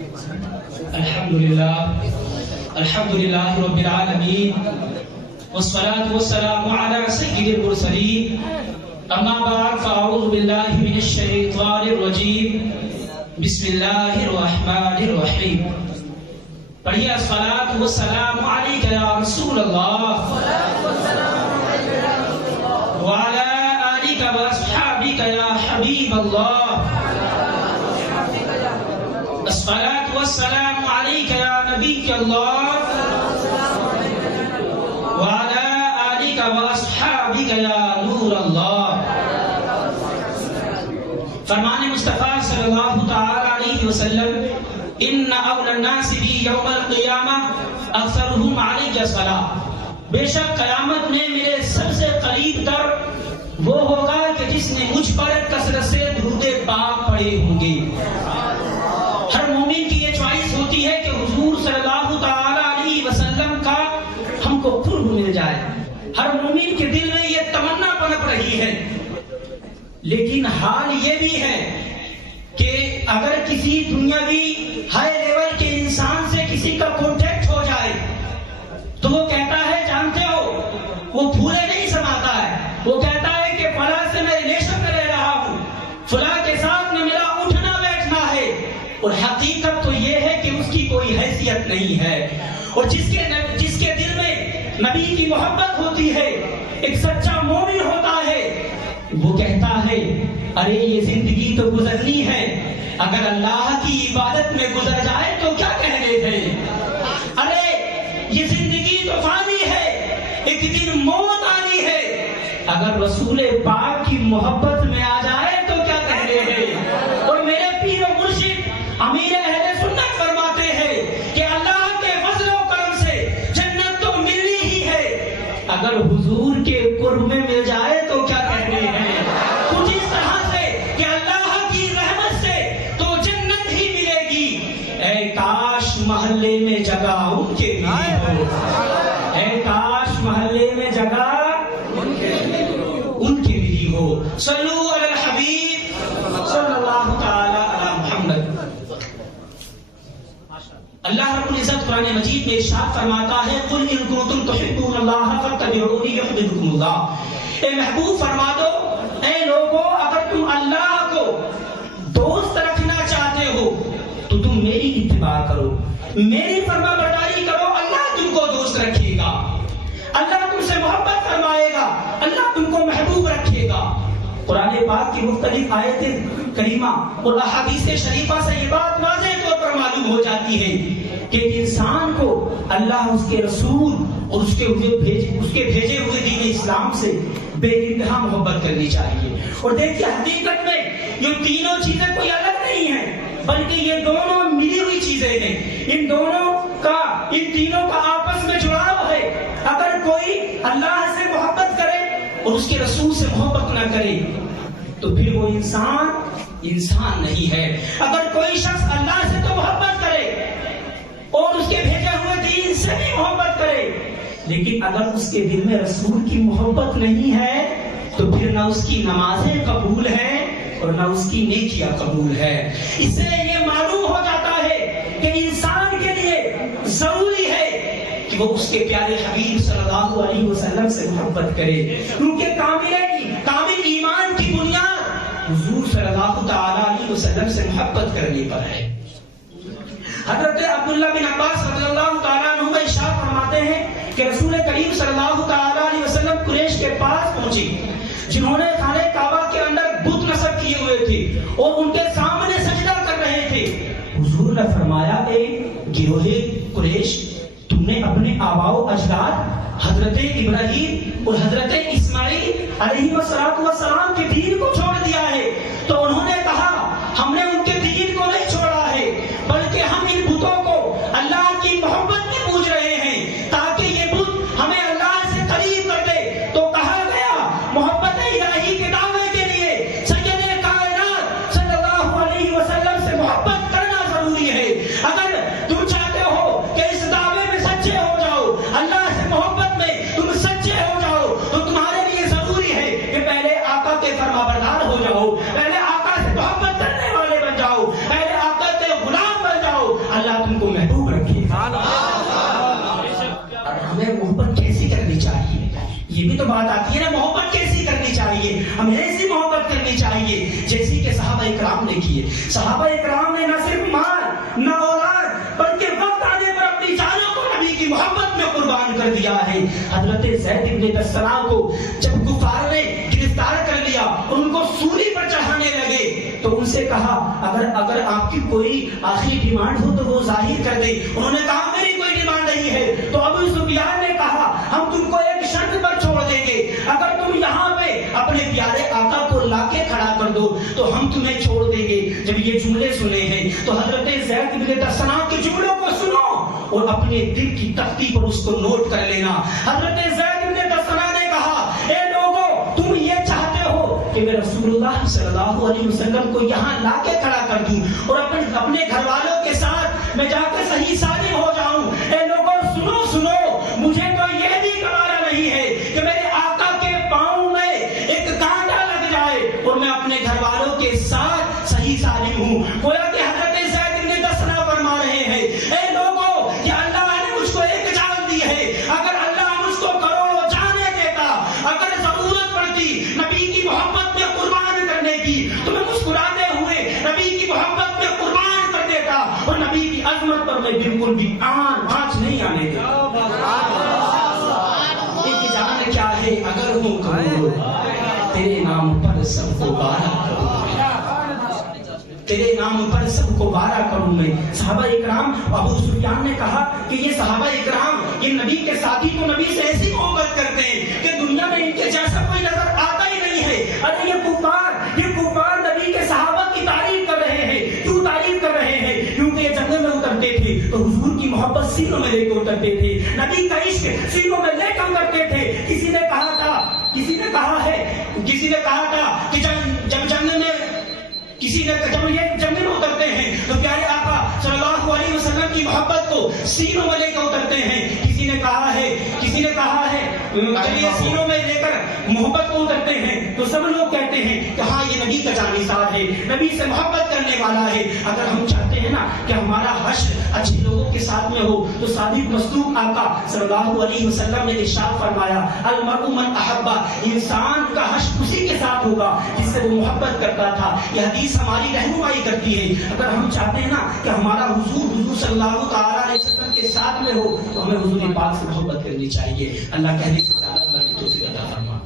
الحمدللہ رب العالمین والصلاة والسلام علی سید المرسلین اما بعد فاعوذ باللہ من الشیطان الرجیم بسم اللہ الرحمن الرحیم. پڑھیے الصلاة والسلام علیک یا رسول اللہ وعلی آلک واصحابک یا حبیب اللہ. الصلاة والسلام علیک یا نبی اللہ وعلی آلک واصحابک یا نور اللہ. فرمان مصطفیٰ صلی اللہ تعالی علیہ وسلم ان اول الناس بی یوم القیامہ اکثرهم علی الصلاۃ. بے شک قیامت میں میرے سب سے قریب تر وہ ہوگا کہ جس نے مجھ پر کثرت سے درود پاک پڑھے ہوں گے. ہر مومن کی یہ چوائس ہوتی ہے کہ حضور صلی اللہ تعالی علیہ وسلم کا ہم کو قرب مل جائے. ہر مومن کے دل میں یہ تمنا پنپ رہی ہے. لیکن حال یہ بھی ہے کہ اگر کسی دنیاوی ہائی لیول کے انسان سے کسی کا کانٹیکٹ ہو جائے تو وہ کہتا ہے جانتے ہو, وہ پھولے نہیں سماتا ہے, وہ کہتا ہے کہ فلاں سے میں ریلیشن میں رہ رہا ہوں, فلاں کے ساتھ میں میرا اٹھنا بیٹھنا ہے. اور حقیقت تو یہ ہے کہ اس کی کوئی حیثیت نہیں ہے. اور جس کے دل میں نبی کی محبت ہوتی ہے, ایک سچا مومن ہوتا ہے, وہ کہتا ہے ارے یہ زندگی تو گزرنی ہے, اگر اللہ کی عبادت میں گزر جائے تو کیا کہنے ہیں. ارے یہ زندگی تو فانی ہے, ایک دن موت آنی ہے, اگر رسول پاک کی محبت میں آ جائے تو کیا کہنے ہیں. اور میرے پیر و مرشد امیر اہل سنت فرماتے ہیں کہ اللہ کے فضل و کرم سے جنت تو ملنی ہی ہے, اگر حضور کے قرب میں مل جائے تو کیا کہنے ہیں. کچھ اس طرح سے کہ اللہ کی رحمت سے تو جنت ہی ملے گی. اے کاش محلے میں جگہ ان کے لیے ہو, اے کاش محلے میں جگہ ان کے لیے ہو. صلو علی الحبیب صلی اللہ تعالی علی محمد. اللہ رب العزت قرآن مجید میں ارشاد فرماتا ہے قل ان کنتم تحبون اللہ فاتبعونی یحببکم اللہ. اے محبوب فرما دو, اے لوگوں اگر تم اللہ کو دوست رکھنا چاہتے ہو تو تم میری اتباع کرو, میری فرما برداری کرو, اللہ تم کو دوست رکھے گا, اللہ تم سے محبت فرمائے گا, اللہ تم کو محبوب رکھے گا. قرآن پاک کی مختلف آیت کریمہ اور احادیث شریفہ سے یہ بات واضح طور پر معلوم ہو جاتی ہے کہ انسان کو اللہ, اس کے رسول اور اس کے بھیجے ہوئے دین اسلام سے بے انتہا محبت کرنی چاہیے. اور دیکھیے حقیقت میں یہ تینوں چیزیں کوئی الگ نہیں ہیں, بلکہ یہ دونوں ملی ہوئی چیزیں ہیں. ان تینوں کا آپس میں جڑاؤ ہے. اگر کوئی اللہ سے محبت کرے اور اس کے رسول سے محبت نہ کرے تو پھر وہ انسان نہیں ہے. اگر کوئی شخص اللہ سے تو محبت کرے اور اس کے بھیجے ہوئے دین سے بھی محبت کرے, لیکن اگر اس کے دل میں رسول کی محبت نہیں ہے تو پھر نہ اس کی نمازیں قبول ہیں اور نہ اس کی نیکیاں قبول ہے. اس سے یہ معلوم ہو جاتا ہے کہ انسان کے لیے ضروری ہے کہ وہ اس کے پیارے حبیب صلی اللہ علیہ وسلم سے محبت کرے, کیونکہ کامل ایمان کی بنیاد حضور صلی اللہ تعالی علیہ وسلم سے محبت کرنے پر ہے. حضرت عبداللہ بن عباس رضی اللہ تعالیٰ عنہ ارشاد فرماتے ہیں کہ رسول کریم صلی اللہ تعالی علیہ وسلم قریش کے پاس پہنچے جنہوں نے خانہ کعبہ کے اندر بت نصب کیے ہوئے تھے اور ان کے سامنے سجدہ کر رہے تھے. حضور نے فرمایا اے گروہ قریش, تم نے اپنے آباء و اجداد حضرت ابراہیم اور حضرت اسماعیل علیہ السلام کے دین کو چھوڑ دیا ہے. تو انہوں نے کہا ہم نے ان کے دین کو نہیں چھوڑا ہے, بلکہ ہم ان بتوں کو اللہ کی محبت میں پوج رہے ہیں تاکہ یہ بت ہمیں اللہ سے قریب کر دے. تو کہا گیا محبت الہی کے دعوے کے لیے سید کائنات صلی اللہ علیہ وسلم سے محبت کرنا ضروری ہے. اگر تم چاہتے ہو کہ اس دعوے میں سچے ہو جاؤ, اللہ سے محبت میں تم سچے ہو جاؤ, تو تمہارے لیے ضروری ہے کہ پہلے آقا کے فرما بردار یہ بھی تو بات آتی ہے نا، محبت کیسی کرنی چاہیے؟ ہمیں ایسی محبت کرنی چاہیے جیسی کہ صحابہ اکرام نے کی ہے۔ صحابہ اکرام نے نہ صرف مال نہ اولاد بلکہ وقت آنے پر اپنی جانوں کو نبی کی محبت میں قربان کر دیا ہے۔ حضرت زید بن دثنہ کو جب کفار نے گرفتار کر لیا اور ان کو سولی پر چڑھانے لگے تو ان سے کہا اگر آپ کی کوئی آخری ڈیمانڈ ہو تو وہ ظاہر کر دیں۔ انہوں نے کہا میری کوئی ڈیمانڈ نہیں ہے۔ تو ابو سفیان نے کہا ہم تم کو ایک شرط پر چھوڑ دیں گے، اگر تم یہاں پہ اپنے پیارے آقا کو لا کے کھڑا کر دو تو ہم تمہیں چھوڑ دیں گے۔ جب یہ جملے سنے ہیں تو حضرت زید بن دثنہ کے جملوں کو سنو اور اپنے دل کی تختی پر اس کو نوٹ کر لینا۔ حضرت زید بن دثنہ نے کہا اے لوگو تم یہ چاہتے ہو کہ میں رسول اللہ صلی اللہ علیہ وسلم کو یہاں لا کے کھڑا کر دوں اور اپنے گھر والوں کے ساتھ میں جا کے صحیح سالم ہو جاؤں؟ اے لوگو سنو مجھے تو یہ بھی گوارا نہیں ہے کہ میرے آقا کے پاؤں میں ایک کانٹا لگ جائے اور میں اپنے گھر والوں کے ساتھ صحیح سالم ہوں۔ گویا کہ حضرت زید بن دثنہ فرما رہے ہیں اے لوگو کہ اللہ نے مجھ کو ایک جان دی ہے، اگر اللہ مجھ کو کروڑوں جانیں دیتا، اگر ضرورت پڑتی نبی کی محبت میں قربان کرنے کی تو میں مسکراتے ہوئے نبی کی محبت میں قربان کر دیتا اور نبی کی عظمت پر میں بالکل بھی آنچ نہیں آنے دیتا۔ ایک جان کیا ہے اگر ہوں کروڑوں، تیرے نام پر سب کو بارہ کروں، تیرے نام پر سب کو بارہ کروں میں۔ صحابہ اکرام، ابو سفیان نے کہا کہ یہ صحابہ اکرام یہ نبی کے ساتھی تو نبی سے ایسی محبت کرتے ہیں کہ دنیا میں ان کے جیسا کوئی نظر آتا ہی نہیں ہے۔ ارے یہ کفار نبی کے صحابہ کی تعریف کر رہے ہیں۔ کیوں تعریف کر رہے ہیں؟ کیونکہ یہ جنگل میں اترتے تھے تو حضور کی محبت سینوں میں لے کے اترتے تھے، نبی کا عشق سینوں میں لے کے اترتے تھے۔ کسی نے کہا تھا کہ جب جنگل میں جب یہ جنگل میں اترتے ہیں تو پیارے آقا صلی اللہ علیہ وسلم کی محبت کو سینوں میں لے کر اترتے ہیں۔ کسی نے کہا ہے چلیے سینوں میں لے کر محبت کو اترتے ہیں تو سب لوگ کہتے ہیں کہ ہاں یہ نبی کا جانثار ہے، نبی سے محبت کرنے والا ہے۔ اگر ہم چاہتے ہیں نا کہ ہمارا حشر اچھے لوگوں کے ساتھ میں ہو تو صادق مصدوق آقا صلی اللہ علیہ وسلم نے ارشاد فرمایا المرء من احبہ، انسان کا حشر اسی کے ساتھ ہوگا جس سے وہ محبت کرتا تھا۔ یہ حدیث ہماری رہنمائی کرتی ہے۔ اگر ہم چاہتے ہیں نا کہ ہمارا حضور صلی اللہ تعالیٰ علیہ وسلم کے ساتھ میں ہو تو ہمیں حضور پاک سے محبت کرنی چاہیے۔ اللہ کہنے سے زیادہ توفیق عطا فرما۔